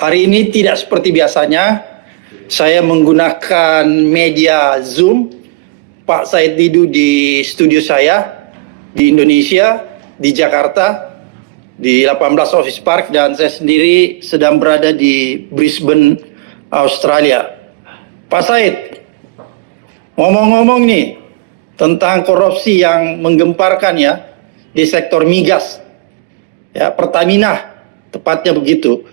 Hari ini tidak seperti biasanya, saya menggunakan media Zoom. Pak Said Didu di studio saya, di Indonesia, di Jakarta, di 18 Office Park, dan saya sendiri sedang berada di Brisbane, Australia. Pak Said, ngomong-ngomong nih, tentang korupsi yang menggemparkan ya, di sektor migas, ya Pertamina, tepatnya begitu.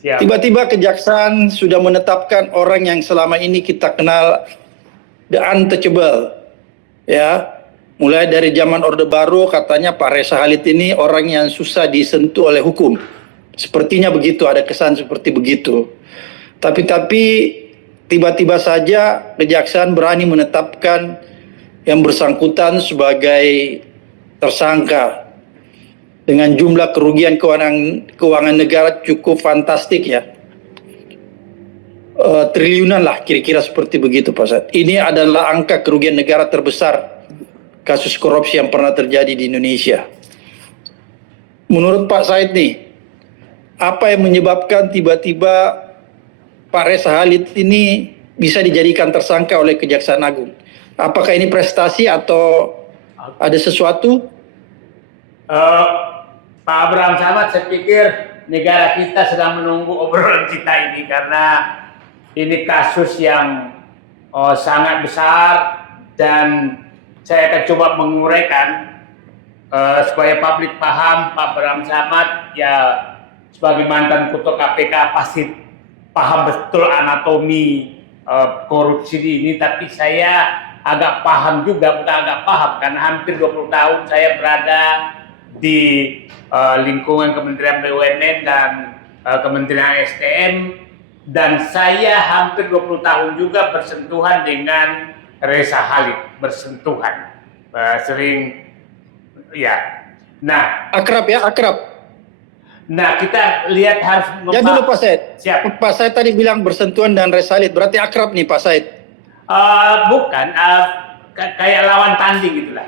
Tiba-tiba kejaksaan sudah menetapkan orang yang selama ini kita kenal the untouchable, ya. Mulai dari zaman Orde Baru katanya Pak Reza Khalid ini orang yang susah disentuh oleh hukum. Sepertinya begitu, ada kesan seperti begitu. Tapi tiba-tiba saja kejaksaan berani menetapkan yang bersangkutan sebagai tersangka dengan jumlah kerugian keuangan negara cukup fantastik ya. Triliunan lah kira-kira seperti begitu Pak Said. Ini adalah angka kerugian negara terbesar kasus korupsi yang pernah terjadi di Indonesia. Menurut Pak Said nih, apa yang menyebabkan tiba-tiba Pak Reza Khalid ini bisa dijadikan tersangka oleh Kejaksaan Agung? Apakah ini prestasi atau ada sesuatu? Pak Abraham Samad, saya pikir negara kita sedang menunggu obrolan kita ini karena ini kasus yang sangat besar dan saya akan coba menguraikan supaya publik paham. Pak Abraham Samad ya sebagai mantan ketua KPK pasti paham betul anatomi korupsi ini, tapi saya agak paham juga, bukan agak paham karena hampir 20 tahun saya berada di lingkungan Kementerian BUMN dan Kementerian SDM, dan saya hampir 20 tahun juga bersentuhan dengan Reza Khalid, bersentuhan sering ya. Nah, akrab ya, akrab. Nah, kita lihat harus ya dulu Pak Said. Siap. Pak Said tadi bilang bersentuhan dan Reza Khalid, berarti akrab nih Pak Said. Bukan, kayak lawan tanding gitulah.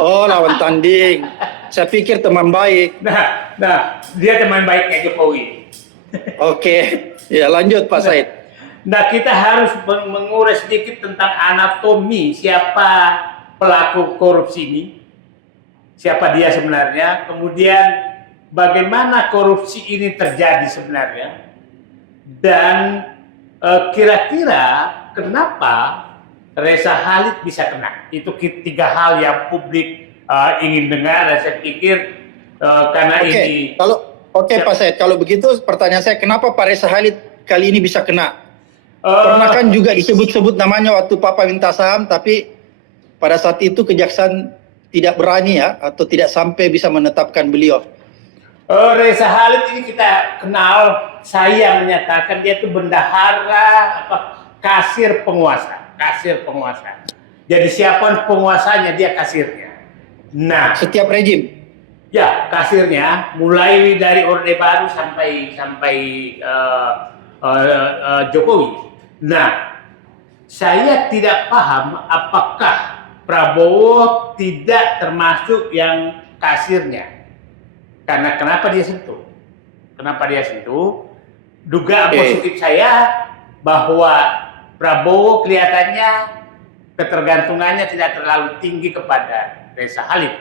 Oh, lawan tanding. Saya pikir teman baik. Nah, dia teman baiknya Jokowi. Oke, ya lanjut Pak Said. Nah, kita harus mengurai sedikit tentang anatomi siapa pelaku korupsi ini, siapa dia sebenarnya, kemudian bagaimana korupsi ini terjadi sebenarnya, dan kira-kira kenapa Reza Khalid bisa kena. Itu 3 hal yang publik ingin dengar, dan saya pikir karena ini. Pak Said, kalau begitu pertanyaan saya, kenapa Pak Reza Khalid kali ini bisa kena? Pernah kan juga disebut-sebut namanya waktu Papa minta saham, tapi pada saat itu kejaksaan tidak berani ya, atau tidak sampai bisa menetapkan beliau. Reza Khalid ini kita kenal, saya menyatakan dia itu bendahara kasir penguasa. Jadi siapa penguasanya, dia kasirnya. Nah, setiap rejim. Ya, kasirnya mulai dari Orde Baru sampai Jokowi. Nah, saya tidak paham apakah Prabowo tidak termasuk yang kasirnya. Karena kenapa dia sentuh? Dugaan positif saya bahwa Prabowo kelihatannya ketergantungannya tidak terlalu tinggi kepada Reza Khalid.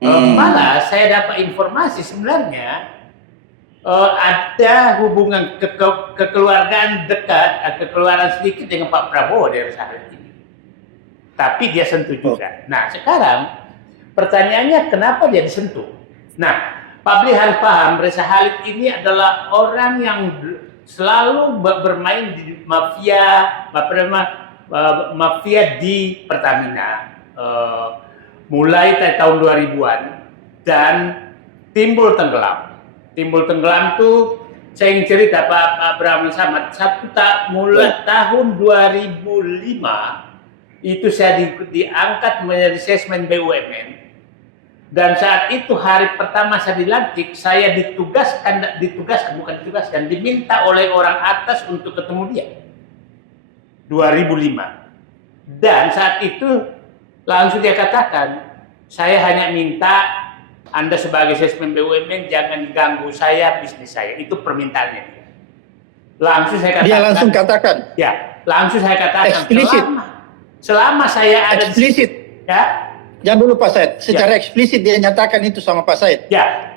Malah saya dapat informasi sebenarnya ada hubungan kekeluargaan dekat, kekeluargaan sedikit dengan Pak Prabowo dari Reza Khalid ini. Tapi dia sentuh juga. Nah, sekarang pertanyaannya kenapa dia disentuh? Nah, publik harus paham Reza Khalid ini adalah orang yang selalu bermain di mafia di Pertamina. Mulai dari tahun 2000-an dan timbul tenggelam. Timbul tenggelam tuh saya ingin cerita Pak Abraham Samad. Mulai tahun 2005 itu saya diangkat menjadi sesmen BUMN. Dan saat itu hari pertama saya dilantik, saya diminta oleh orang atas untuk ketemu dia. 2005. Dan saat itu langsung dia katakan, saya hanya minta Anda sebagai salesman BUMN jangan ganggu saya, bisnis saya. Itu permintaannya dia. Langsung saya katakan. Dia langsung katakan. Ya, langsung saya katakan. Eksplisit. Selama saya ada Eksplisit. Ya. Jangan dulu Pak Said. Secara eksplisit dia nyatakan itu sama Pak Said. Ya.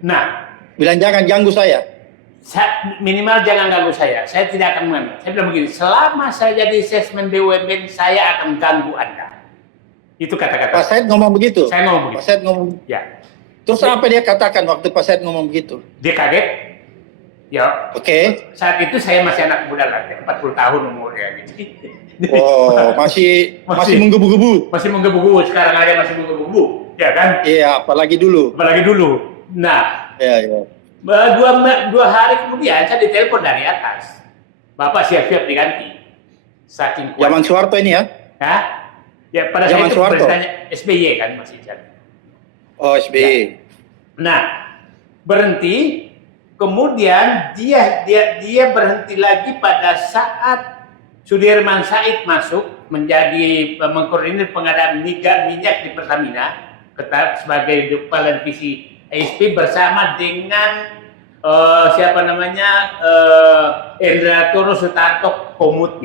Nah, bilang jangan ganggu saya. Minimal jangan ganggu saya. Saya tidak akan mengambil. Saya bilang begini, selama saya jadi salesman BUMN, saya akan ganggu Anda. Itu kata-kata. Pak Said ngomong begitu? Saya ngomong begitu. Pak Said ngomong. Ya. Terus apa dia katakan waktu Pak Said ngomong begitu? Dia kaget. Ya. Oke. Saat itu saya masih anak muda lah, 40 tahun umurnya. Oh, masih menggebu-gebu. Masih menggebu-gebu. Sekarang aja masih menggebu-gebu, ya kan? Iya, apalagi dulu. Nah, iya. Dua hari kemudian saya ditelepon dari atas. Bapak siap-siap diganti. Saking kuat. Zaman Soeharto ini ya? Hah? Ya pada zaman saat itu Soeharto. SBY kan masih jadi. Oh, SBY. Ya. Nah, berhenti. Kemudian dia berhenti lagi pada saat Sudirman Said masuk menjadi mengkoordinir pengadaan minyak di Pertamina, sebagai kepala divisi ASP bersama dengan Endra Tono Sutarto komut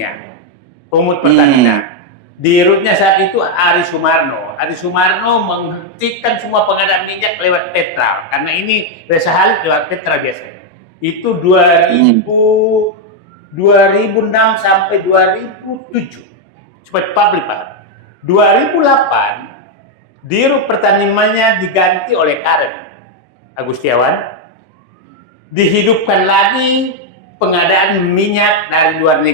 Pertamina. Di rootnya saat itu Ari Sumarno. Ari Sumarno menghentikan semua pengadaan minyak lewat Petral karena ini Reza Khalid lewat Petral biasanya. Itu 2006 sampai 2007. Supaya publik paham. 2008 Dirut Pertamina diganti oleh Karen Agustiawan. Dihidupkan lagi pengadaan minyak dari luar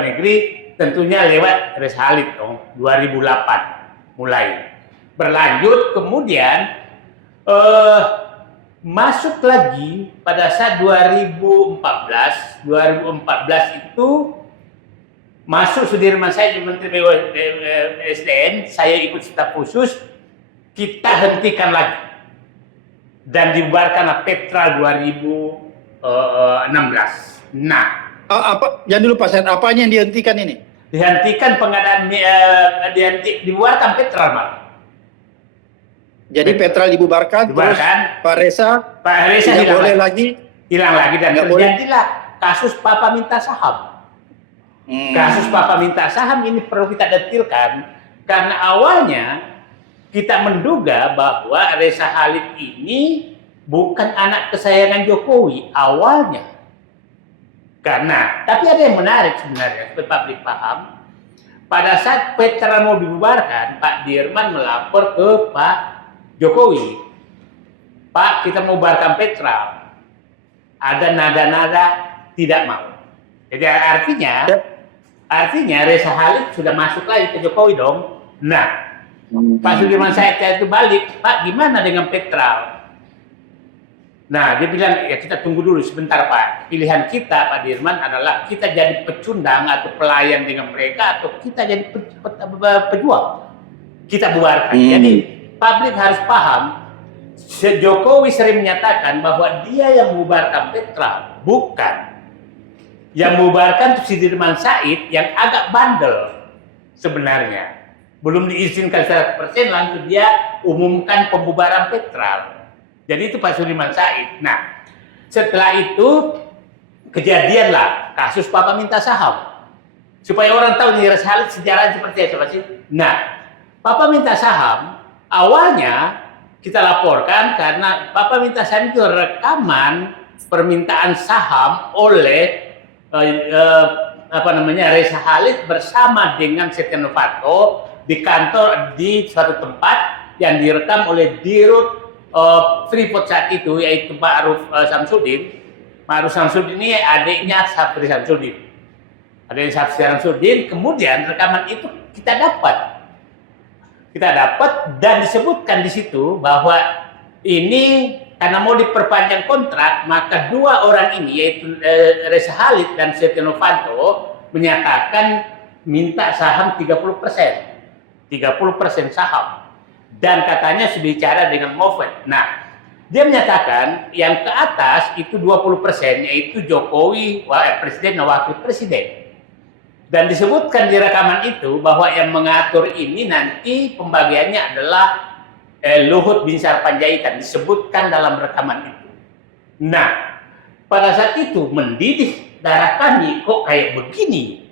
negeri. Tentunya lewat Reza Khalid dong, 2008 mulai. Berlanjut kemudian masuk lagi pada saat 2014 itu masuk Sudirman Said Menteri BUMN, saya ikut staf khusus, kita hentikan lagi dan dibubarkan Petra 2016. Nah, jangan dulu Pak Said, apanya yang dihentikan ini? Dihentikan pengadaan dibubarkan Petral, Pak. Jadi Petral dibubarkan, terus Pak Reza tidak boleh lagi, hilang lagi dan terjadilah kasus Papa minta saham. Kasus Papa minta saham ini perlu kita detilkan karena awalnya kita menduga bahwa Reza Khalid ini bukan anak kesayangan Jokowi awalnya. Tapi ada yang menarik sebenarnya, supaya publik paham. Pada saat Petra mau dibubarkan, Pak Dirman melapor ke Pak Jokowi. Pak, kita mau bubarkan Petra. Ada nada-nada tidak mau. Jadi artinya Reza Khalid sudah masuk lagi ke Jokowi dong. Nah, Pak Sudirman Said itu balik, Pak gimana dengan Petra? Nah, dia bilang, ya kita tunggu dulu sebentar Pak. Pilihan kita Pak Dirman adalah kita jadi pecundang atau pelayan dengan mereka atau kita jadi pejuang. Kita bubarkan. Jadi, publik harus paham, Jokowi sering menyatakan bahwa dia yang membubarkan Petra, bukan. Yang membubarkan itu Sudirman Said yang agak bandel sebenarnya. Belum diizinkan 100%, langsung dia umumkan pembubaran Petra. Jadi itu Pak Sudirman Said. Nah, setelah itu kejadianlah kasus Papa minta saham. Supaya orang tahu nih Reza Khalid sejarah seperti apa sih. Nah, Papa minta saham awalnya kita laporkan karena Papa minta saham itu rekaman permintaan saham oleh Reza Khalid bersama dengan Setia Novanto di kantor di suatu tempat yang direkam oleh Dirut Freeport saat itu, yaitu Pak Aruf Samsudin. Pak Aruf Samsudin ini adiknya Sapri Samsudin. Adiknya Sapri Samsudin. Kemudian rekaman itu kita dapat dan disebutkan di situ bahwa ini karena mau diperpanjang kontrak, maka dua orang ini yaitu Reza Khalid dan Setia Novanto menyatakan minta saham 30%. 30% saham. Dan katanya sudah bicara dengan Moffat. Nah, dia menyatakan yang ke atas itu 20%, yaitu Jokowi, Presiden dan Wakil Presiden. Dan disebutkan di rekaman itu bahwa yang mengatur ini nanti pembagiannya adalah Luhut Binsar Panjaitan disebutkan dalam rekaman itu. Nah, pada saat itu mendidih darah kami kok kayak begini.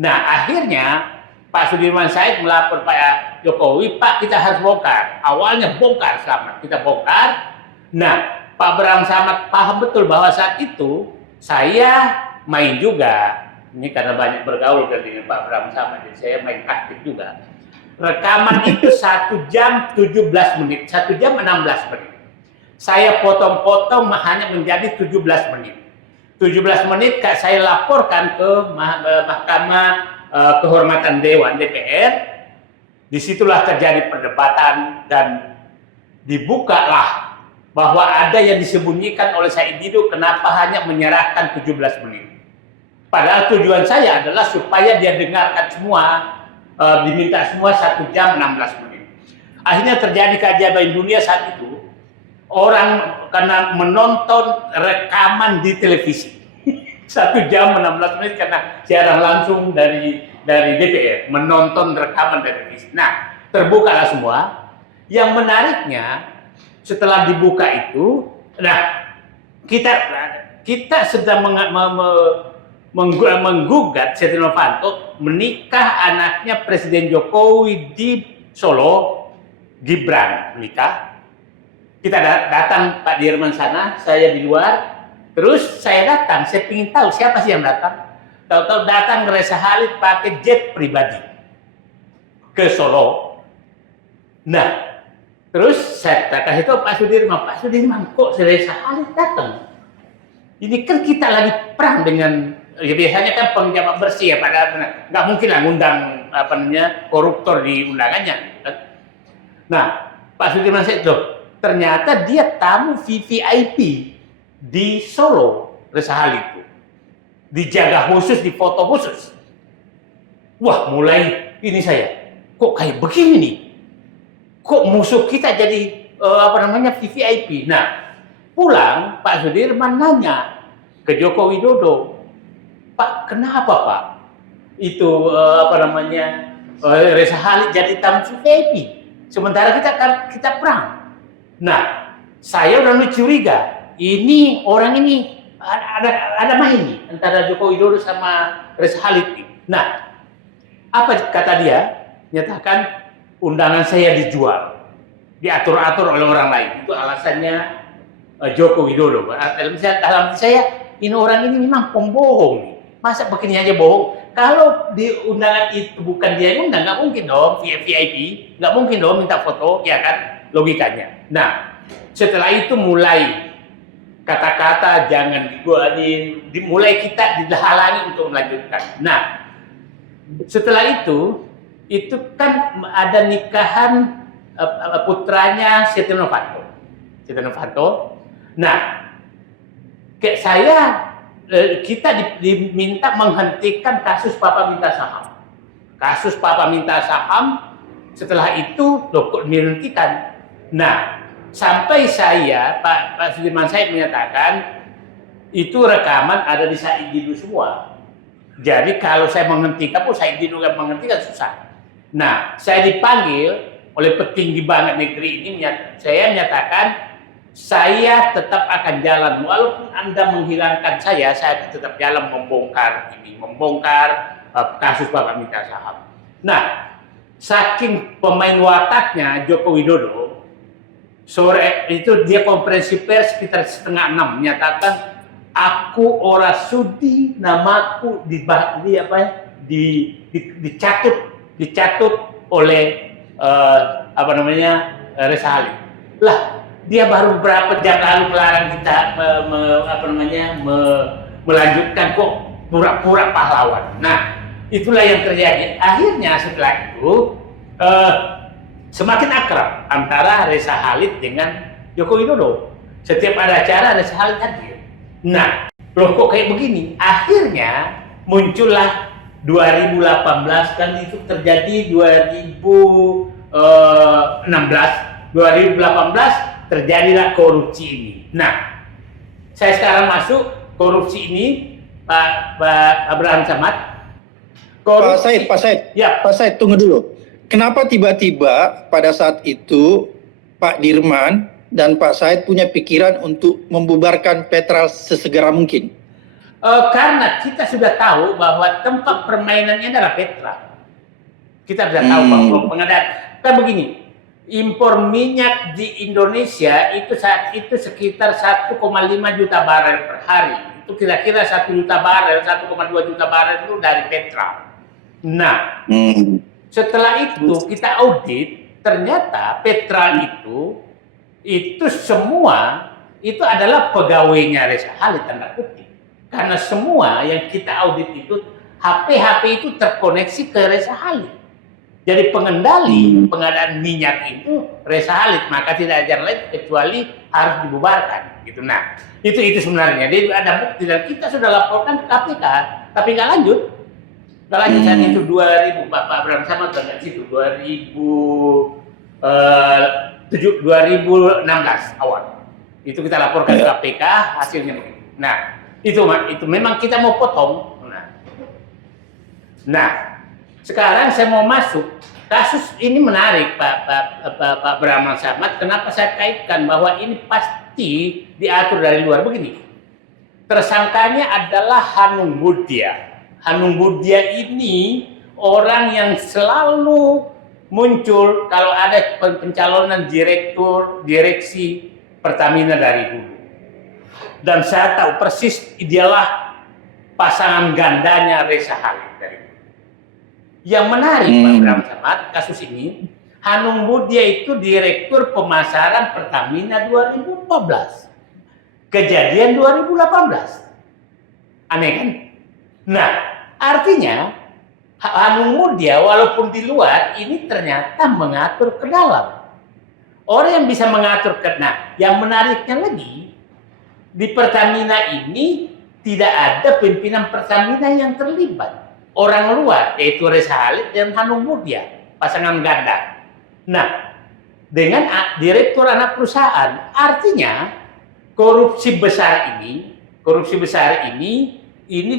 Nah, akhirnya Pak Sudirman Said melapor Pak Jokowi, Pak kita harus bongkar. Awalnya bongkar Slamet, kita bongkar. Nah, Pak Abraham Samad paham betul bahwa saat itu saya main juga. Ini karena banyak bergaul dengan Pak Abraham Samad, jadi saya main aktif juga. Rekaman itu 1 jam 17 menit, 1 jam 16 menit. Saya potong-potong hanya menjadi 17 menit. 17 menit saya laporkan ke Mahkamah Kehormatan Dewan DPR. Disitulah terjadi perdebatan dan dibukalah bahwa ada yang disembunyikan oleh Said Didu kenapa hanya menyerahkan 17 menit. Padahal tujuan saya adalah supaya dia dengarkan semua, diminta semua 1 jam 16 menit. Akhirnya terjadi keajaiban dunia saat itu. Orang karena menonton rekaman di televisi 1 jam 16 menit karena siaran langsung dari DPR, menonton rekaman dari televisi. Nah, terbukalah semua. Yang menariknya setelah dibuka itu, nah kita sedang menggugat Setia Novanto menikah anaknya Presiden Jokowi di Solo, Gibran menikah. Kita datang Pak Dirman sana, saya di luar. Terus saya datang, saya ingin tahu siapa sih yang datang. Tahu-tahu datang Reza Khalid pakai jet pribadi ke Solo. Nah, terus saya kasih tahu Pak Sudirman kok Reza Khalid datang? Ini kan kita lagi perang dengan, ya biasanya kan penjabat bersih ya, padahal nggak mungkin lah ngundang koruptor di undangannya. Nah, Pak Sudirman saya tuh ternyata dia tamu VVIP di Solo, Reza Khalid itu. Dijaga khusus, difoto khusus. Wah, mulai ini saya, kok kayak begini nih? Kok musuh kita jadi VVIP? Nah, pulang Pak Sudirman nanya ke Joko Widodo, Pak, kenapa Pak? Itu Reza Khalid jadi tamu VIP. Sementara kita perang. Nah, saya udah mulai curiga. Ini orang ini ada main nih antara Joko Widodo sama Reza Khalid. Nah, apa kata dia? Nyatakan undangan saya dijual, diatur-atur oleh orang lain. Itu alasannya Joko Widodo. Dalam saya, ini orang ini memang pembohong nih. Masa begini aja bohong? Kalau di undangan itu bukan dia yang undang, nggak mungkin dong VIP, nggak mungkin dong minta foto, ya kan? Logikanya. Nah, setelah itu mulai kata-kata jangan dimulai kita dihalangi untuk melanjutkan. Nah, setelah itu kan ada nikahan putranya Setia Novanto. Nah, kayak kita diminta menghentikan kasus Papa minta saham. Kasus Papa minta saham setelah itu dihentikan. Nah, sampai Pak Sudirman Said menyatakan itu rekaman ada di Said Didu semua. Jadi kalau saya menghentikan pun Said Didu nggak menghentikan susah. Nah, saya dipanggil oleh petinggi banget negeri ini, saya menyatakan saya tetap akan jalan walaupun Anda menghilangkan saya tetap jalan membongkar kasus Bapak minta saham. Nah, saking pemain wataknya Joko Widodo, sore itu dia konferensi pers sekitar 5:30 menyatakan aku ora sudi namaku dicatut oleh Reza Khalid. Lah, dia baru beberapa jam lalu melarang kita melanjutkan kok pura-pura pahlawan. Nah, itulah yang terjadi. Akhirnya setelah itu semakin akrab antara Reza Khalid dengan Joko Widodo. Setiap ada acara Reza Khalid hadir. Nah, loh kok kayak begini? Akhirnya muncullah 2018, kan itu terjadi 2018 terjadilah korupsi ini. Nah, saya sekarang masuk korupsi ini, Pak Abraham Samad. Pak Said, ya. Pak Said, tunggu dulu. Kenapa tiba-tiba pada saat itu Pak Dirman dan Pak Said punya pikiran untuk membubarkan Petra sesegera mungkin? Karena kita sudah tahu bahwa tempat permainannya adalah Petra. Kita sudah tahu bahwa pengadaan. Kan begini, impor minyak di Indonesia itu saat itu sekitar 1,5 juta barel per hari. Itu kira-kira 1 juta barel, 1,2 juta barel itu dari Petra. Nah, setelah itu kita audit, ternyata Petra itu semua itu adalah pegawainya Reza Khalid, tanda kutip. Karena semua yang kita audit itu HP itu terkoneksi ke Reza Khalid. Jadi pengendali pengadaan minyak itu Reza Khalid, maka tidak ada yang lain kecuali harus dibubarkan. Gitu. Nah, itu sebenarnya. Jadi ada bukti dan kita sudah laporkan ke KPK, tapi nggak lanjut. Nggak lanjut saat itu 2000 Pak Abraham Samad nggak situ 2016 awal. Itu kita laporkan ke KPK, hasilnya begitu. Nah, itu memang kita mau potong. Nah, sekarang saya mau masuk kasus ini menarik Pak Abraham Samad. Kenapa saya kaitkan bahwa ini pasti diatur dari luar begini? Tersangkanya adalah Hanung Budya. Hanung Budya ini orang yang selalu muncul kalau ada pencalonan direksi Pertamina dari dulu. Dan saya tahu persis dialah pasangan gandanya Reza Khalid dari dulu. Yang menarik Pak Abraham Samad kasus ini, Hanung Budya itu direktur pemasaran Pertamina 2014. Kejadian 2018. Aneh kan? Nah, artinya Hanung Budya walaupun di luar ini ternyata mengatur ke dalam. Orang yang bisa mengatur ke nah, yang menariknya lagi di Pertamina ini tidak ada pimpinan Pertamina yang terlibat. Orang luar, yaitu Reza Khalid dan Hanung Budya, pasangan ganda. Nah, dengan direktur anak perusahaan, artinya korupsi besar ini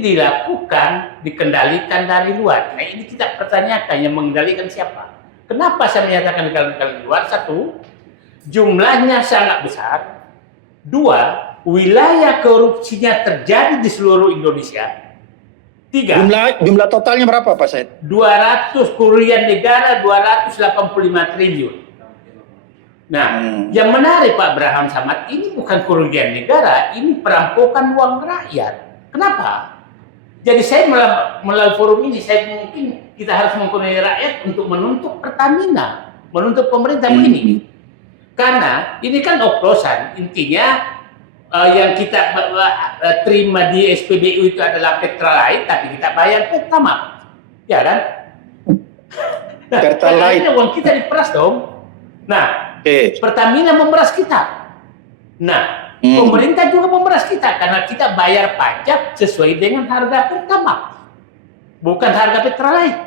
dilakukan, dikendalikan dari luar. Nah, ini kita pertanyakan, yang mengendalikan siapa? Kenapa saya menyatakan dikendalikan dari luar? Satu, jumlahnya sangat besar. Dua, wilayah korupsinya terjadi di seluruh Indonesia. Tiga, jumlah totalnya berapa Pak Said? 200 kerugian negara 285 triliun. Nah, yang menarik Pak Abraham Samad, ini bukan kerugian negara, ini perampokan uang rakyat. Kenapa? Jadi saya melalui forum ini, saya mungkin kita harus mempunyai rakyat untuk menuntut Pertamina, menuntut pemerintah begini. Karena ini kan oplosan, intinya yang kita terima di SPBU itu adalah Pertalite, tapi kita bayar Pertamax, ya kan? Pertalite. Nah, uang kita diperas dong. Nah, Pertamina memeras kita. Nah, pemerintah juga memeras kita karena kita bayar pajak sesuai dengan harga Pertamax, bukan harga Pertalite.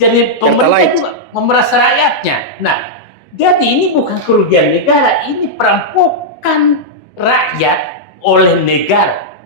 Jadi pemerintah juga memeras rakyatnya. Nah, jadi ini bukan kerugian negara, ini perampokan rakyat oleh negara.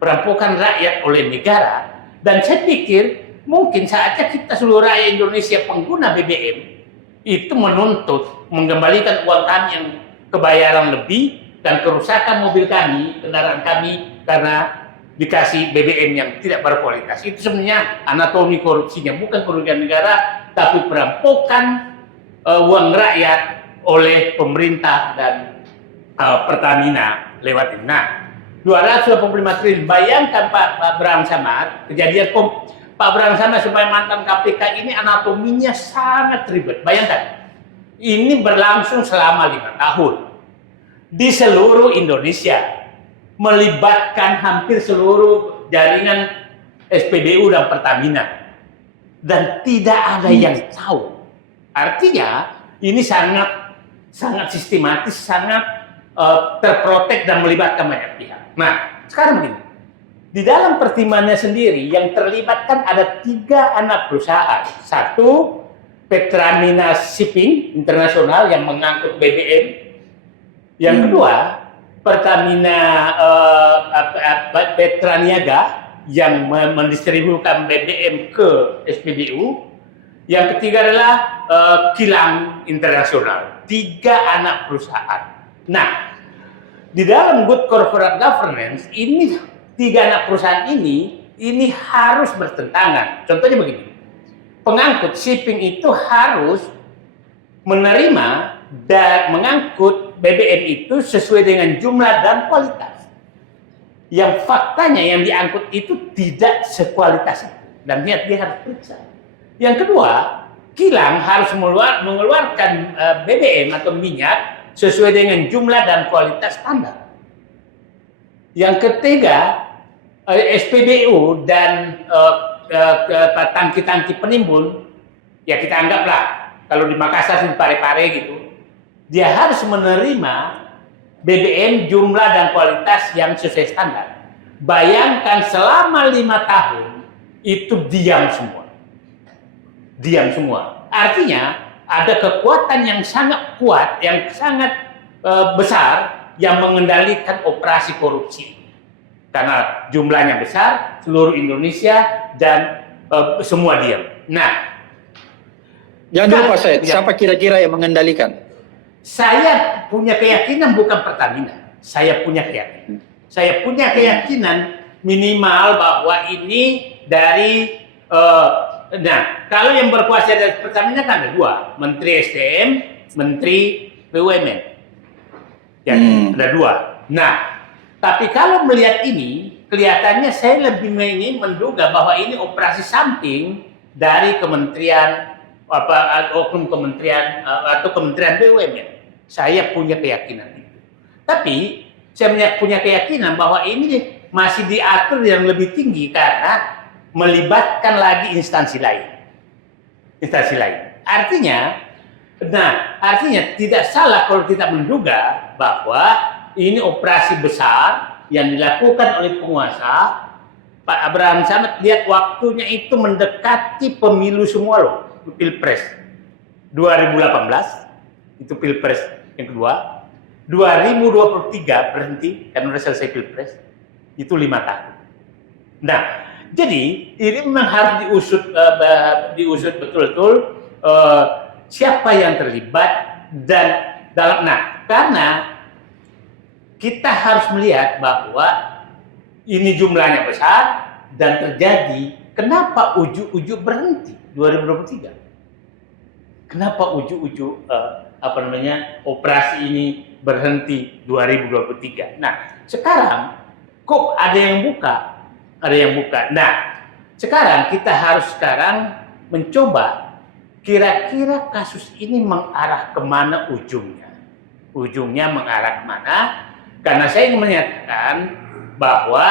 Perampokan rakyat oleh negara. Dan saya pikir mungkin saatnya kita seluruh rakyat Indonesia pengguna BBM itu menuntut mengembalikan uang kami yang kebayaran lebih dan kerusakan mobil kami, kendaraan kami karena dikasih BBM yang tidak berkualitas. Itu sebenarnya anatomi korupsinya, bukan kerugian negara tapi perampokan uang rakyat oleh pemerintah dan Pertamina lewat ini. Nah, 285 triliun. Bayangkan Pak Abraham Samad, kejadian Pak Abraham Samad sebagai mantan KPK ini anatominya sangat ribet. Bayangkan, ini berlangsung selama 5 tahun di seluruh Indonesia, melibatkan hampir seluruh jaringan SPBU dan Pertamina, dan tidak ada yang tahu. Artinya ini sangat sistematis, sangat terprotek dan melibatkan banyak pihak. Nah, sekarang begini, di dalam pertimbangannya sendiri yang terlibat kan ada 3 anak perusahaan. Satu, Pertamina Shipping Internasional yang mengangkut BBM. Yang kedua, Pertamina Petraniaga yang mendistribusikan BBM ke SPBU. Yang ketiga adalah kilang internasional, 3 anak perusahaan. Nah, di dalam good corporate governance ini 3 anak perusahaan ini harus bertentangan. Contohnya begini, pengangkut shipping itu harus menerima dan mengangkut BBM itu sesuai dengan jumlah dan kualitas. Yang faktanya yang diangkut itu tidak sekualitas itu, dan dia harus periksa. Yang kedua, kilang harus mengeluarkan BBM atau minyak sesuai dengan jumlah dan kualitas standar. Yang ketiga, SPBU dan tangki-tangki penimbun, ya kita anggaplah kalau di Makassar di Pare-Pare gitu, dia harus menerima BBM jumlah dan kualitas yang sesuai standar. Bayangkan selama 5 tahun itu diam semua. Artinya ada kekuatan yang sangat kuat, yang sangat besar yang mengendalikan operasi korupsi. Karena jumlahnya besar, seluruh Indonesia dan semua diam. Nah, Jangan dulu Pak Said, siapa kira-kira yang mengendalikan? saya punya keyakinan bukan Pertamina. Saya punya keyakinan minimal bahwa ini dari nah, kalau yang berkuasa dari Pertamina kan ada 2, Menteri SDM, Menteri BUMN. Ya, ada 2. Nah, tapi kalau melihat ini, kelihatannya saya lebih ingin menduga bahwa ini operasi samping dari kementerian kementerian atau kementerian BUMN. Saya punya keyakinan itu. Tapi saya punya keyakinan bahwa ini masih diatur yang lebih tinggi karena melibatkan lagi instansi lain. Artinya tidak salah kalau kita menduga bahwa ini operasi besar yang dilakukan oleh penguasa. Pak Abraham Samad, lihat waktunya itu mendekati pemilu semua loh, Pilpres 2018 itu Pilpres yang kedua, 2023 berhenti karena sudah selesai Pilpres, itu 5 tahun. Nah, jadi ini memang harus diusut betul-betul siapa yang terlibat dan karena kita harus melihat bahwa ini jumlahnya besar dan terjadi. Kenapa ujuk-ujuk berhenti 2023? Kenapa ujuk-ujuk operasi ini berhenti 2023? Nah, sekarang kok ada yang buka. Nah, sekarang kita harus mencoba kira-kira kasus ini mengarah kemana ujungnya. Ujungnya mengarah kemana? Karena saya ingin menyatakan bahwa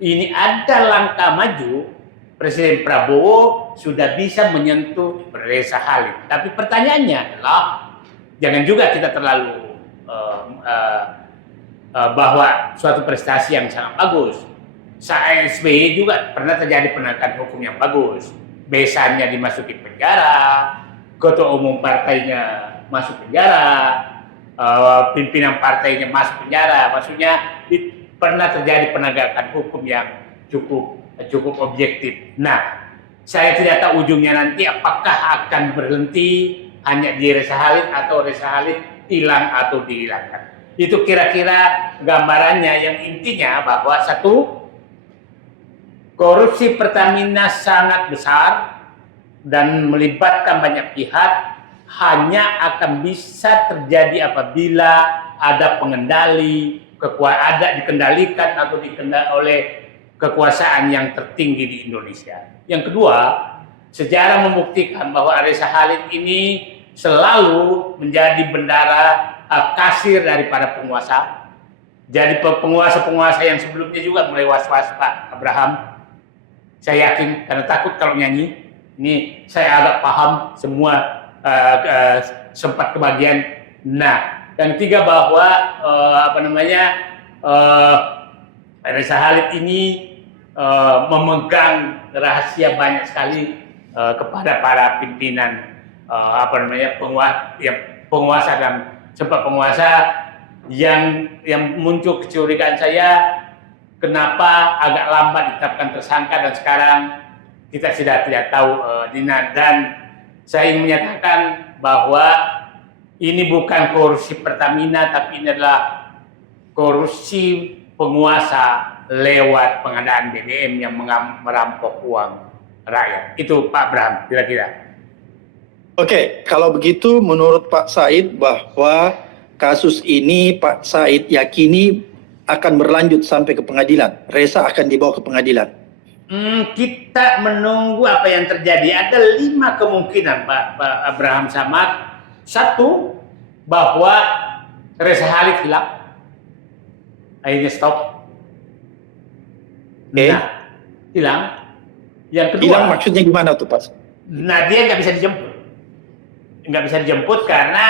ini ada langkah maju. Presiden Prabowo sudah bisa menyentuh Reza Khalid. Tapi pertanyaannya adalah jangan juga kita terlalu bahwa suatu prestasi yang sangat bagus. SBY juga pernah terjadi penegakan hukum yang bagus. Besannya dimasuki penjara, ketua umum partainya masuk penjara, pimpinan partainya masuk penjara. Maksudnya pernah terjadi penegakan hukum yang cukup objektif. Nah, saya tidak tahu ujungnya nanti apakah akan berhenti hanya di Reza Khalid atau Reza Khalid hilang atau dihilangkan. Itu kira-kira gambarannya, yang intinya bahwa satu, korupsi Pertamina sangat besar dan melibatkan banyak pihak, hanya akan bisa terjadi apabila ada pengendali, dikendalikan atau oleh kekuasaan yang tertinggi di Indonesia. Yang kedua, sejarah membuktikan bahwa Reza Khalid ini selalu menjadi bendara kasir dari para penguasa. Jadi penguasa-penguasa yang sebelumnya juga mulai was-was Pak Abraham. Saya yakin karena takut kalau nyanyi. Ini saya agak paham semua sempat kebagian. Nah, yang ketiga bahwa Reza Khalid ini memegang rahasia banyak sekali kepada para pimpinan penguasa dan sempat penguasa yang muncul kecurigaan saya kenapa agak lambat ditetapkan tersangka dan sekarang kita sudah tidak tahu dan saya ingin menyatakan bahwa ini bukan korupsi Pertamina, tapi ini adalah korupsi penguasa lewat pengadaan BBM yang merampok uang rakyat. Itu Pak Bram, kira-kira. Oke, kalau begitu menurut Pak Said bahwa kasus ini Pak Said yakini akan berlanjut sampai ke pengadilan. Reza akan dibawa ke pengadilan. Kita menunggu apa yang terjadi. Ada 5 kemungkinan Pak Abraham Samad. 1, bahwa Reza Khalid hilang. Akhirnya stop. Oke. Nah, hilang. Yang kedua, Hilang maksudnya gimana tuh Pak? nah dia nggak bisa dijemput. Nggak bisa dijemput karena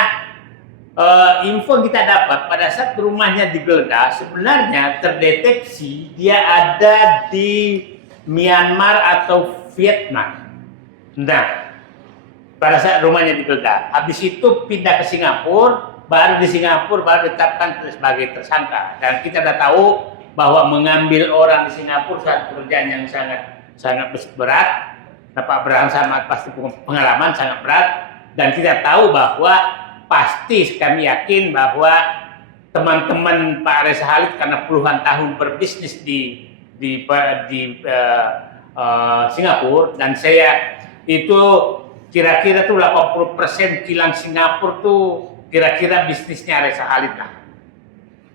info yang kita dapat pada saat rumahnya digeledah, sebenarnya terdeteksi dia ada di Myanmar atau Vietnam. Nah, pada saat rumahnya digeledah, habis itu pindah ke Singapura, baru di Singapura baru ditetapkan sebagai tersangka. Dan kita sudah tahu bahwa mengambil orang di Singapura suatu pekerjaan yang sangat berat. Nah, Pak Abraham Samad pasti pengalaman sangat berat, dan kita tahu bahwa pasti kami yakin bahwa teman-teman Pak Reza Khalid karena puluhan tahun berbisnis di Singapura, dan saya itu kira-kira tuh 80% kilang Singapura tuh kira-kira bisnisnya Reza Khalid lah.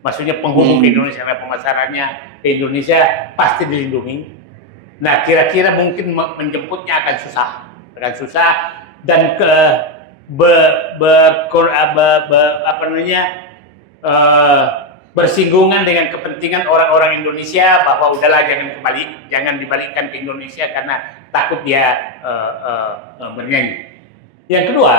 Maksudnya penghubung ke Indonesia, pemasarannya ke Indonesia pasti dilindungi. Nah, kira-kira mungkin menjemputnya akan susah dan bersinggungan dengan kepentingan orang-orang Indonesia bahwa udahlah jangan dibalikkan ke Indonesia karena takut dia bernyanyi. Yang kedua,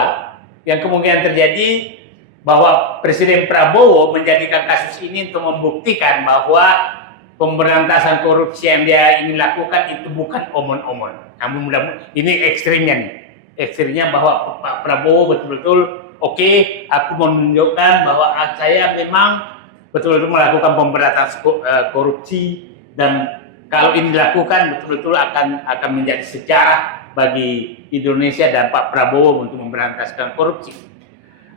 yang kemungkinan terjadi bahwa Presiden Prabowo menjadikan kasus ini untuk membuktikan bahwa pemberantasan korupsi yang dia ingin lakukan itu bukan omon-omon. Namun mudah-mudahan ini ekstrimnya nih. Ekstrimnya bahwa Pak Prabowo betul-betul oke, aku menunjukkan bahwa saya memang betul-betul melakukan pemberantasan korupsi, dan kalau ini dilakukan betul-betul akan menjadi sejarah bagi Indonesia dan Pak Prabowo untuk memberantaskan korupsi.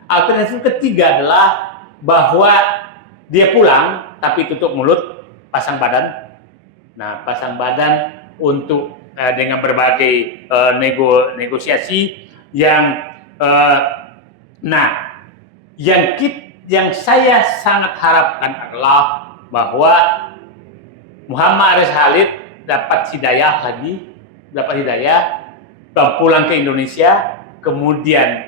Alternatif ketiga adalah bahwa dia pulang tapi tutup mulut, pasang badan. Nah, pasang badan untuk dengan berbagai negosiasi yang yang saya sangat harapkan adalah bahwa Muhammad Reza Khalid dapat hidayah dan pulang ke Indonesia, kemudian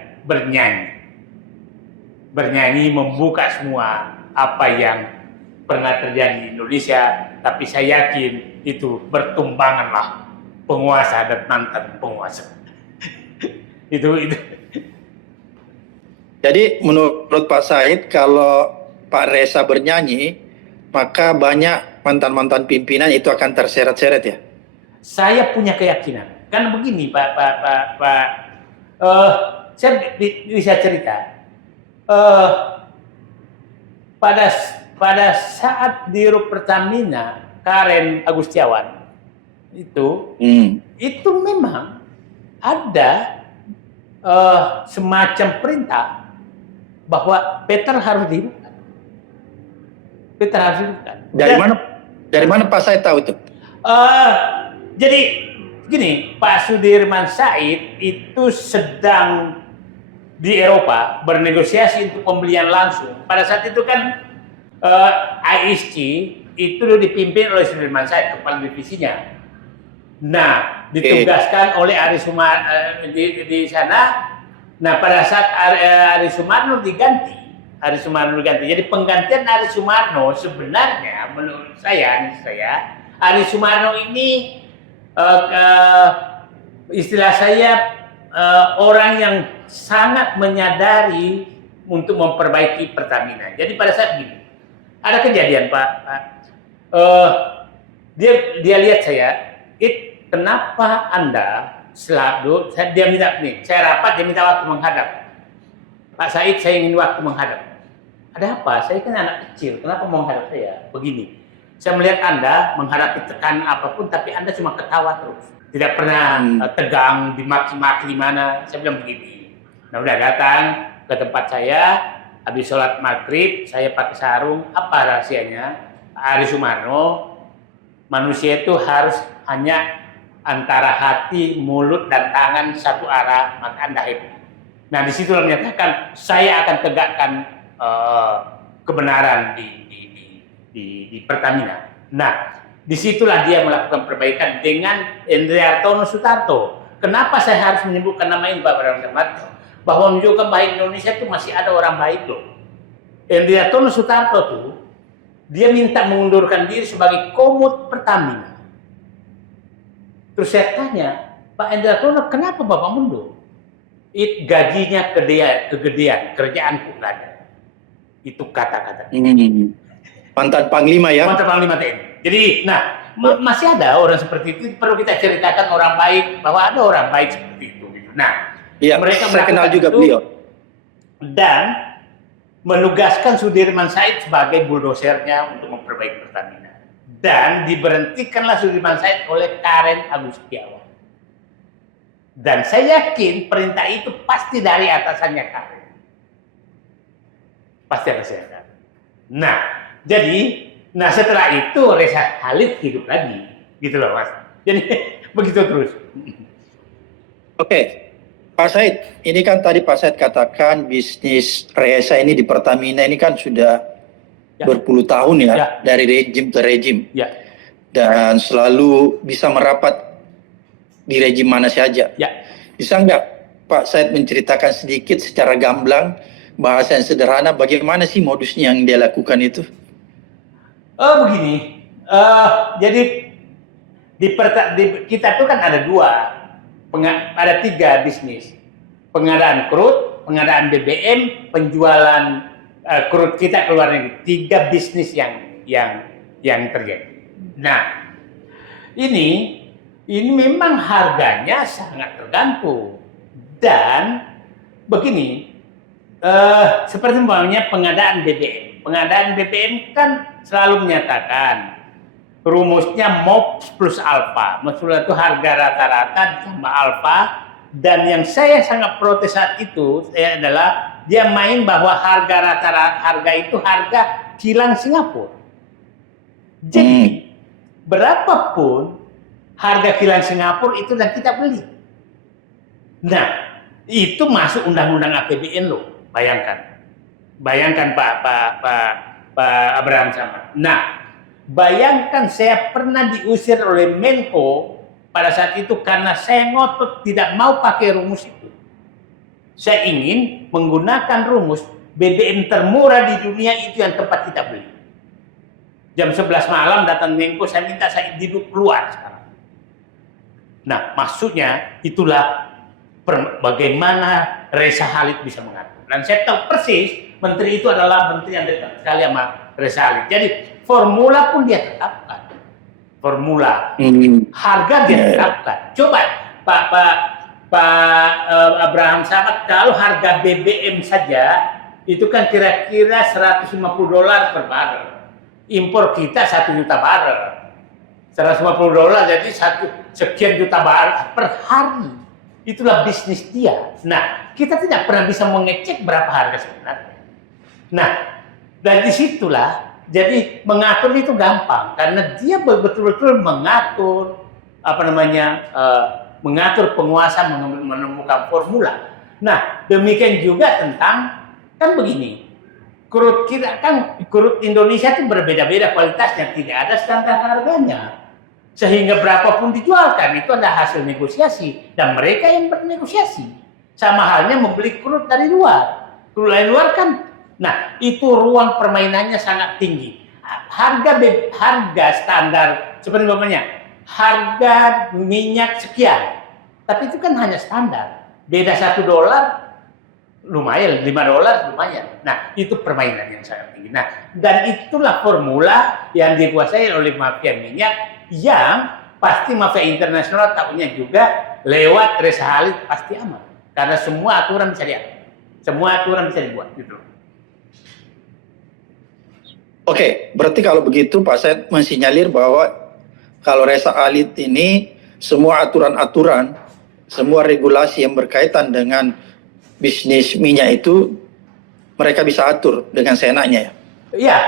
bernyanyi membuka semua apa yang pernah terjadi di Indonesia, tapi saya yakin itu bertumbanganlah penguasa dan mantan penguasa. itu. Jadi menurut Pak Said, kalau Pak Reza bernyanyi, maka banyak mantan-mantan pimpinan itu akan terseret-seret ya? Saya punya keyakinan. Kan begini Pak, saya bisa cerita. Pada saat di Pertamina, Karen Agustiawan itu memang ada semacam perintah bahwa Peter harus dihidupkan. Dari mana Pak Said tahu itu? Jadi gini, Pak Sudirman Said itu sedang di Eropa bernegosiasi untuk pembelian langsung. Pada saat itu kan ISG itu dipimpin oleh Sudirman Said, kepala divisinya. Nah, ditugaskan oleh Ari Sumarno di sana. Nah, pada saat Ari Sumarno diganti. Jadi penggantian Ari Sumarno sebenarnya menurut saya Ari Sumarno ini istilah saya orang yang sangat menyadari untuk memperbaiki Pertamina. Jadi pada saat ini ada kejadian Pak, dia lihat saya, kenapa Anda selalu, dia minta nih, saya rapat, dia minta waktu menghadap. Pak Said, saya ingin waktu menghadap. Ada apa? Saya kan anak kecil, kenapa mau menghadap saya? Begini, saya melihat Anda menghadapi tekanan apapun, tapi Anda cuma ketawa terus. tidak pernah tegang, dimaki-maki di mana. Saya bilang begini. Nah udah datang ke tempat saya, habis sholat maghrib, saya pakai sarung. Apa rahasianya? Ari Sumarno, manusia itu harus hanya antara hati, mulut, dan tangan satu arah, maka Anda happy. Nah disitulah menyatakan saya akan tegakkan kebenaran di Pertamina. Nah, disitulah dia melakukan perbaikan dengan Endriartono Sutarto. Kenapa saya harus menyebutkan nama ini Pak Bram Samad? Bahwa menunjukkan bahwa Indonesia itu masih ada orang baik loh. Endriartono Sutarto tuh, dia minta mengundurkan diri sebagai komut Pertamina. Terus saya tanya, Pak Endriartono, kenapa Bapak mundur? Gajinya kegedean, kerjaanku nggak ada. Itu kata-kata. Mantan Panglima ya? Mantan Panglima TNI. Jadi, nah, masih ada orang seperti itu. Perlu kita ceritakan orang baik, bahwa ada orang baik seperti itu. Nah, ya, mereka saya kenal juga itu, beliau. Dan menugaskan Sudirman Said sebagai buldosernya untuk memperbaiki Pertamina. Dan diberhentikanlah Sudirman Said oleh Karen Agus Setiawan. Dan saya yakin perintah itu pasti dari atasannya Karen. Pasti atasannya Karen. Nah, jadi, setelah itu Reza Khalid hidup lagi, gitu loh Mas. Jadi begitu terus. Oke, Pak Said, ini kan tadi Pak Said katakan bisnis Reza ini di Pertamina ini kan sudah berpuluh tahun ya, dari rejim ke rejim. Ya. Dan selalu bisa merapat di rejim mana saja. Ya. Bisa nggak Pak Said menceritakan sedikit secara gamblang, bahasa yang sederhana, bagaimana sih modusnya yang dia lakukan itu? Begini, jadi kita itu kan ada ada 3 bisnis. Pengadaan crude, pengadaan BBM, penjualan crude kita ke luar negeri. 3 bisnis yang terjadi. Nah, ini memang harganya sangat tergantung. Dan begini, seperti umpamanya pengadaan BBM. Pengadaan BBM kan selalu menyatakan rumusnya MOP plus alfa. Maksudnya itu harga rata-rata ditambah alfa. Dan yang saya sangat protes saat itu adalah dia main bahwa harga rata-rata harga itu harga kilang Singapura. Jadi berapapun harga kilang Singapura itu dan kita beli. Nah, itu masuk undang-undang APBN loh. Bayangkan Pak Abraham Samad. Nah, bayangkan saya pernah diusir oleh Menko pada saat itu karena saya ngotot tidak mau pakai rumus itu. Saya ingin menggunakan rumus BBM termurah di dunia itu yang tempat kita beli. Jam 11 malam datang Menko, saya minta saya duduk keluar sekarang. Nah, maksudnya itulah bagaimana Reza Khalid bisa mengatur. Dan saya tahu persis menteri itu adalah menteri yang dekat sekali sama Reza Khalid. Jadi formula pun dia tetapkan. Formula harga dia tetapkan. Coba Pak Abraham Samad, kalau harga BBM saja itu kan kira-kira $150 per barrel. Impor kita 1 juta barrel. $150 jadi sekian juta barrel per hari. Itulah bisnis dia. Nah, kita tidak pernah bisa mengecek berapa harga sebenarnya. Nah, dari situlah, jadi mengatur itu gampang karena dia betul-betul mengatur mengatur penguasa menemukan formula. Nah, demikian juga tentang kan begini. Crude Indonesia itu berbeda-beda kualitasnya, tidak ada standar harganya. Sehingga berapapun dijualkan itu adalah hasil negosiasi dan mereka yang bernegosiasi. Sama halnya membeli crude dari luar. Crude dari luar kan, nah itu ruang permainannya sangat tinggi. Harga standar seperti namanya harga minyak sekian, tapi itu kan hanya standar. Beda $1 lumayan, $5 lumayan. Nah itu permainan yang sangat tinggi. Nah dan itulah formula yang dikuasai oleh mafia minyak. Yang pasti mafia internasional tahunya juga lewat Reza Khalid pasti aman. Karena semua aturan bisa diatur. Semua aturan bisa dibuat gitu. Oke, berarti kalau begitu Pak Said mensinyalir bahwa kalau Reza Khalid ini semua aturan-aturan, semua regulasi yang berkaitan dengan bisnis minyak itu mereka bisa atur dengan seenaknya ya. Ya,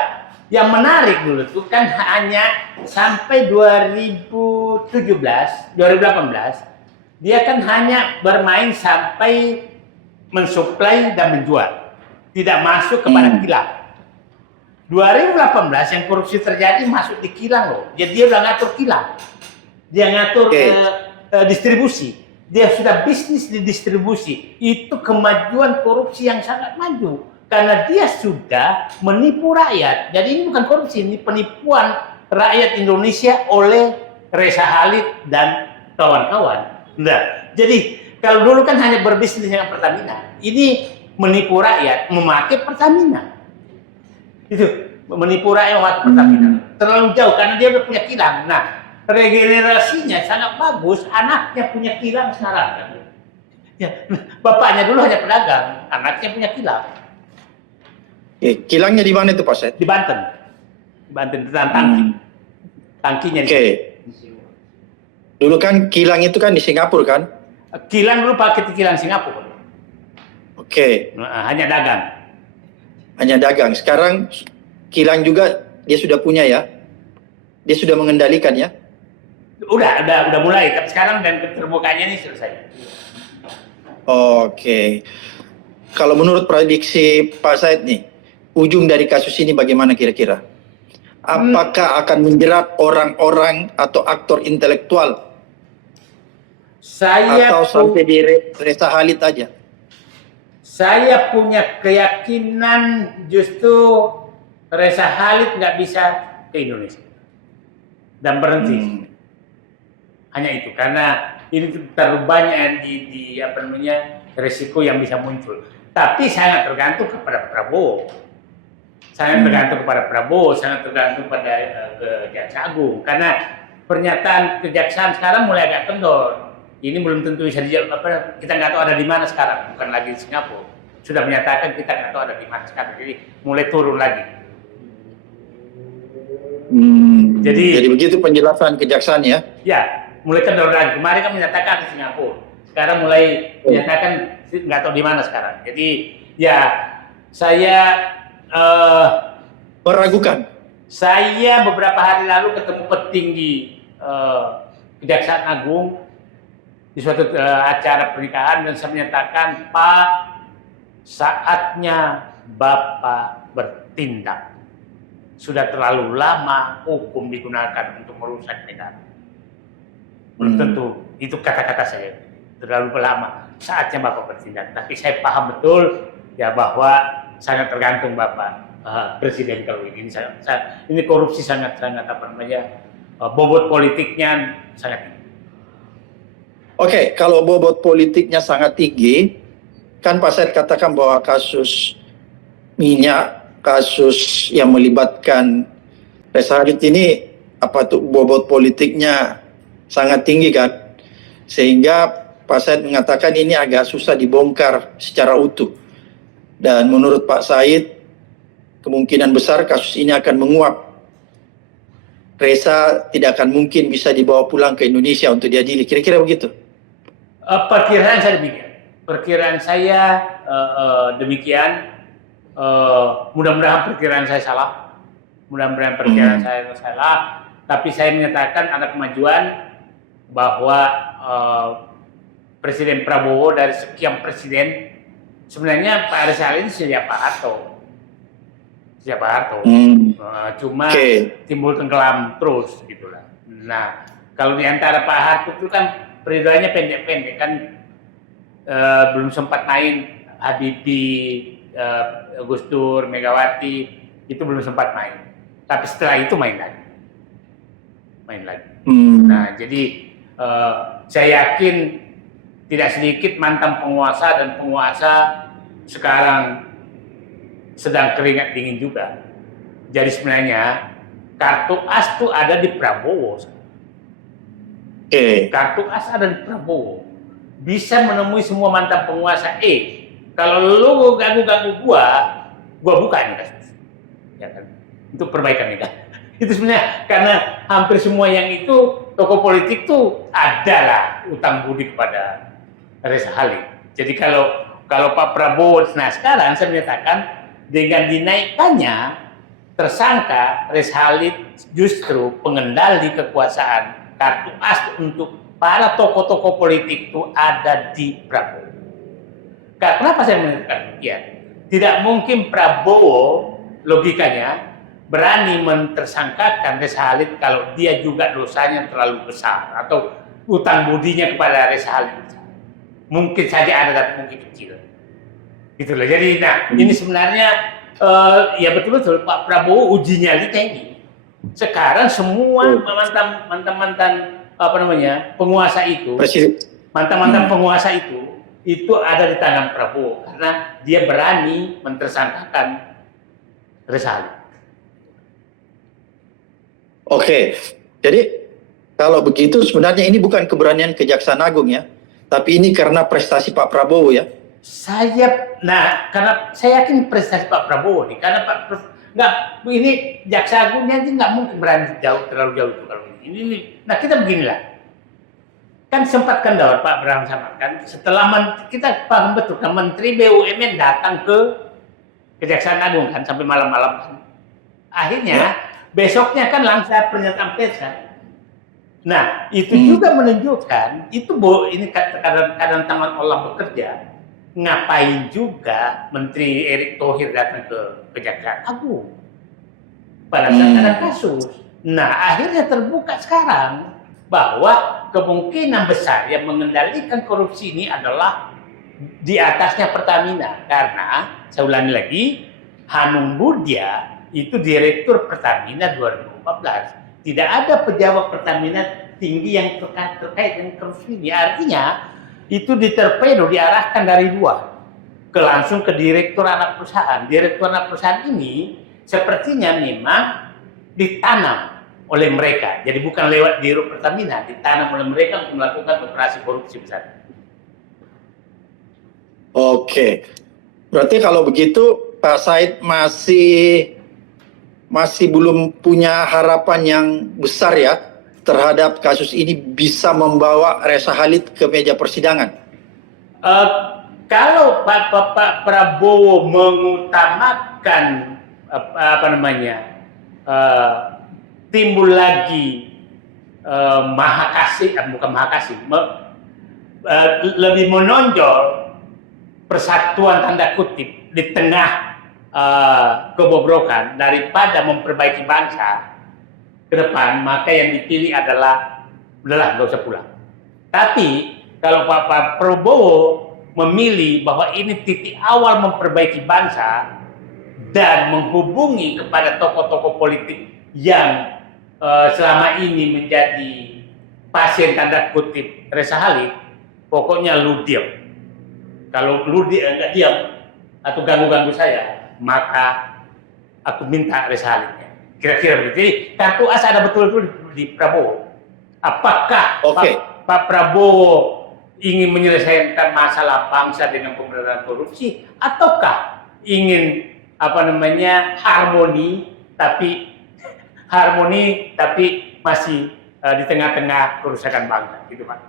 yang menarik dulu tuh kan hanya sampai 2017, 2018, dia kan hanya bermain sampai mensuplai dan menjual, tidak masuk kepada kilang. 2018 yang korupsi terjadi masuk di kilang loh. Jadi dia udah ngatur kilang, dia ngatur distribusi, dia sudah bisnis di distribusi. Itu kemajuan korupsi yang sangat maju karena dia sudah menipu rakyat. Jadi ini bukan korupsi, ini penipuan rakyat Indonesia oleh Reza Khalid dan kawan-kawan. Nah, jadi kalau dulu kan hanya berbisnis dengan Pertamina, ini menipu rakyat memakai Pertamina. Itu menipu rakyat memakai Pertamina. Terlalu jauh karena dia udah punya kilang. Nah, regenerasinya sangat bagus, anaknya punya kilang sekarang. Ya, bapaknya dulu hanya pedagang, anaknya punya kilang. Kilangnya di mana itu Pak Said? Di Banten. Di Banten, di tangki. Tangkinya di Dulu kan kilang itu kan di Singapura kan? Kilang dulu pakai kilang Singapura. Hanya dagang. Hanya dagang. Sekarang kilang juga dia sudah punya ya? Dia sudah mengendalikan ya? Udah mulai. Tapi sekarang dan keterbukaannya ini selesai. Kalau menurut prediksi Pak Said nih, ujung dari kasus ini bagaimana kira-kira? Apakah akan menjerat orang-orang atau aktor intelektual? Atau sampai di Reza Khalid aja? Saya punya keyakinan justru Reza Khalid nggak bisa ke Indonesia dan berhenti. Hanya itu karena ini terlalu banyak di resiko yang bisa muncul. Tapi sangat tergantung kepada Prabowo. Sangat tergantung kepada Prabowo, sangat tergantung pada Kejaksaan Agung. Karena pernyataan kejaksaan sekarang mulai agak kendor. Ini belum tentu bisa dijawab. Kita nggak tahu ada di mana sekarang, bukan lagi di Singapura. Sudah menyatakan kita nggak tahu ada di mana sekarang. Jadi mulai turun lagi. Jadi begitu penjelasan kejaksaan ya? Ya, mulai kendor lagi. Kemarin kan menyatakan di Singapura. Sekarang mulai menyatakan nggak tahu di mana sekarang. Jadi ya saya meragukan. Saya beberapa hari lalu ketemu petinggi Kejaksaan Agung di suatu acara pernikahan dan saya menyatakan, Pak, saatnya Bapak bertindak. Sudah terlalu lama hukum digunakan untuk merusak negara. Belum tentu, itu kata-kata saya. Terlalu lama, saatnya Bapak bertindak. Tapi saya paham betul ya bahwa sangat tergantung Bapak Presiden kalau ini. Ini korupsi sangat bobot politiknya sangat tinggi. Kalau bobot politiknya sangat tinggi, kan Pak Said katakan bahwa kasus minyak, kasus yang melibatkan Reza Khalid ini bobot politiknya sangat tinggi kan, sehingga Pak Said mengatakan ini agak susah dibongkar secara utuh. Dan menurut Pak Said, kemungkinan besar kasus ini akan menguap. Reza tidak akan mungkin bisa dibawa pulang ke Indonesia untuk diadili. Kira-kira begitu? Perkiraan saya demikian. Perkiraan saya demikian. Mudah-mudahan perkiraan saya salah. Mudah-mudahan perkiraan saya salah. Tapi saya menyatakan ada kemajuan bahwa Presiden Prabowo dari sekian presiden, sebenarnya Pak Reza Khalid sejak Pak Harto. Cuma timbul tenggelam terus gitulah. Nah, kalau di antara Pak Harto itu kan periodenya pendek-pendek kan, belum sempat main Habibie, Gus Dur, Megawati, itu belum sempat main. Tapi setelah itu main lagi. Nah, jadi saya yakin tidak sedikit mantan penguasa dan penguasa sekarang sedang keringat dingin juga. Jadi sebenarnya kartu as itu ada di Prabowo. Kartu as ada di Prabowo. Bisa menemui semua mantan penguasa. Kalau lu ganggu-ganggu gua buka ini kasus. Ya kan? Untuk perbaikan negara. Itu sebenarnya karena hampir semua yang itu tokoh politik tuh adalah utang budi kepada Reza Halid. Jadi kalau Pak Prabowo, nah sekarang saya menyatakan dengan dinaikkannya tersangka Reza Halid justru pengendali kekuasaan, kartu as untuk para tokoh-tokoh politik itu ada di Prabowo. Kenapa saya mengatakan demikian? Tidak mungkin Prabowo logikanya berani mentersangkakan Reza Halid kalau dia juga dosanya terlalu besar atau utang budinya kepada Reza Halid besar. Mungkin saja ada dan mungkin kecil. Gitu loh. Jadi ini sebenarnya ya betul-betul Pak Prabowo uji nyali ini. Sekarang semua mantan-mantan penguasa itu, mantan-mantan penguasa itu ada di tangan Prabowo karena dia berani mentersangkakan Reza Halid. Oke, jadi kalau begitu sebenarnya ini bukan keberanian Kejaksaan Agung ya, tapi ini karena prestasi Pak Prabowo ya. Karena saya yakin prestasi Pak Prabowo nih, karena ini Jaksa Agungnya nggak mungkin berani terlalu jauh kalau ini. Nah kita beginilah, kan sempat kendor Pak Abraham Samad kan, setelah kita paham betul kan Menteri BUMN datang ke Kejaksaan Agung kan sampai malam-malam kan, akhirnya besoknya kan langsung pernyataan pers kan. Nah itu juga menunjukkan ini kadang tangan Allah bekerja. Ngapain juga Menteri Erick Thohir datang ke Kejaksaan Agung pada saat ada kasus. Nah akhirnya terbuka sekarang bahwa kemungkinan besar yang mengendalikan korupsi ini adalah di atasnya Pertamina, karena saya ulangi lagi, Hanung Budya itu Direktur Pertamina 2014. Tidak ada pejabat Pertamina tinggi yang terkait dengan korupsi ini. Artinya itu diterpedo, diarahkan dari luar langsung ke direktur anak perusahaan. Direktur anak perusahaan ini sepertinya memang ditanam oleh mereka. Jadi bukan lewat Direktur Pertamina, ditanam oleh mereka untuk melakukan operasi korupsi besar. Oke, berarti kalau begitu Pak Said masih belum punya harapan yang besar ya terhadap kasus ini bisa membawa Reza Halid ke meja persidangan. Kalau Pak Prabowo mengutamakan timbul lagi lebih menonjol persatuan tanda kutip di tengah kebobrokan daripada memperbaiki bangsa ke depan, maka yang dipilih adalah nggak usah pulang. Tapi kalau Pak Prabowo memilih bahwa ini titik awal memperbaiki bangsa dan menghubungi kepada tokoh-tokoh politik yang selama ini menjadi pasien tanda kutip Reza Halid, pokoknya lu diam. Kalau lu nggak diam atau ganggu-ganggu saya, maka aku minta Reza Halidnya. Kira-kira begitu. Jadi kartu as ada betul-betul di Prabowo. Apakah Pak Prabowo ingin menyelesaikan masalah bangsa dengan pemberantasan korupsi, ataukah ingin harmoni tapi masih di tengah-tengah kerusakan bangsa, gitu Pak.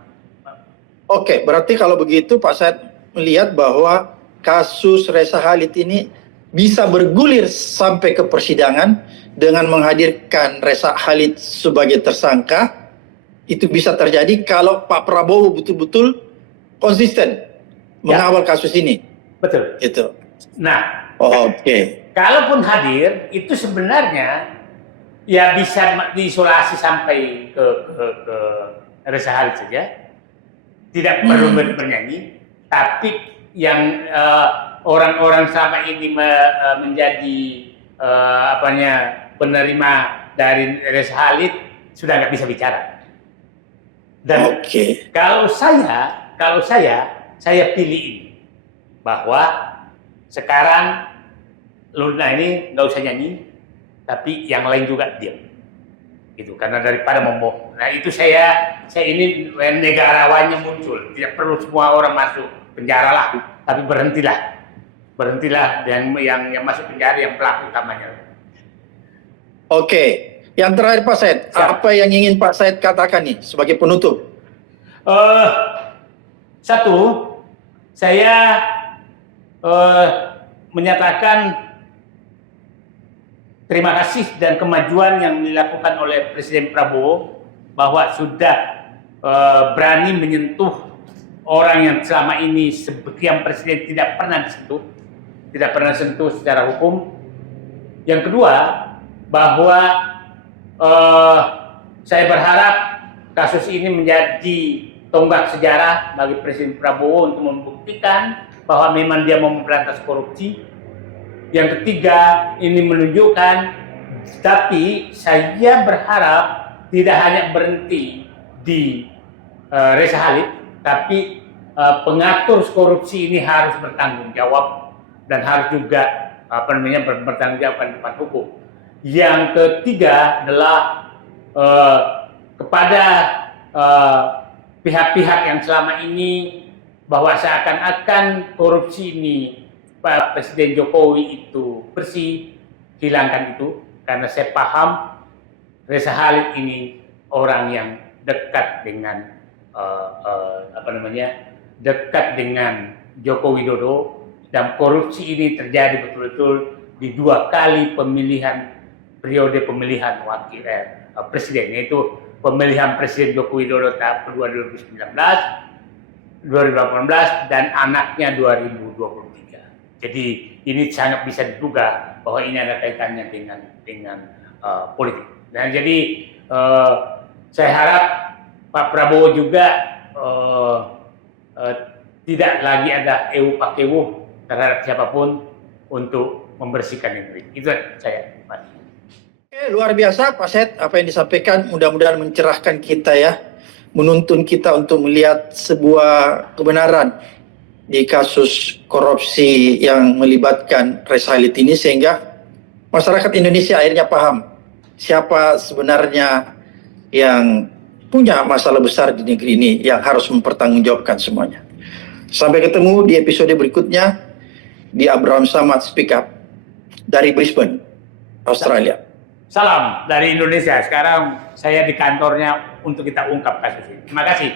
Oke, berarti kalau begitu Pak Said melihat bahwa kasus Reza Halid ini bisa bergulir sampai ke persidangan dengan menghadirkan Reza Halid sebagai tersangka. Itu bisa terjadi kalau Pak Prabowo betul-betul konsisten mengawal kasus ini. Betul. Itu. Nah, kalaupun hadir, itu sebenarnya ya bisa diisolasi sampai ke Reza Halid saja. Tidak perlu bernyanyi, tapi yang orang-orang selama ini menjadi penerima dari Reza Halid sudah nggak bisa bicara. Dan kalau saya pilih ini, bahwa sekarang Luna ini nggak usah nyanyi, tapi yang lain juga diam. Gitu, karena daripada membohong. Nah itu saya ini negarawannya muncul, tidak perlu semua orang masuk penjara lah, tapi berhentilah yang masuk penjara yang pelaku utamanya. Yang terakhir Pak Said, Siap. apa yang ingin Pak Said katakan nih sebagai penutup? Satu, saya menyatakan terima kasih dan kemajuan yang dilakukan oleh Presiden Prabowo bahwa sudah berani menyentuh orang yang selama ini sebagian presiden tidak pernah sentuh secara hukum. Yang kedua, bahwa saya berharap kasus ini menjadi tonggak sejarah bagi Presiden Prabowo untuk membuktikan bahwa memang dia mau memberantas korupsi. Yang ketiga, ini menunjukkan, tapi saya berharap tidak hanya berhenti di Reza Khalid, tapi pengatur korupsi ini harus bertanggung jawab dan harus juga bertanggung jawab di depan hukum. Yang ketiga adalah kepada pihak-pihak yang selama ini bahwa seakan-akan korupsi ini Pak Presiden Jokowi itu bersih, hilangkan itu, karena saya paham Reza Khalid ini orang yang dekat dengan dekat dengan Joko Widodo, dan korupsi ini terjadi betul-betul di 2 kali periode pemilihan wakil presiden, yaitu pemilihan Presiden Joko Widodo tahap kedua 2019, 2018 dan anaknya 2023. Jadi ini sangat bisa diduga bahwa ini ada kaitannya dengan politik. Dan jadi saya harap Pak Prabowo juga tidak lagi ada ewu-pakewu terhadap siapapun untuk membersihkan negeri. Itu saya, Pak. Oke, luar biasa Pak Said, apa yang disampaikan mudah-mudahan mencerahkan kita ya, menuntun kita untuk melihat sebuah kebenaran di kasus korupsi yang melibatkan Reza Khalid ini, sehingga masyarakat Indonesia akhirnya paham siapa sebenarnya yang punya masalah besar di negeri ini yang harus mempertanggungjawabkan semuanya. Sampai ketemu di episode berikutnya di Abraham Samad Speak Up dari Brisbane, Australia. Salam dari Indonesia. Sekarang saya di kantornya untuk kita ungkap kasus ini. Terima kasih.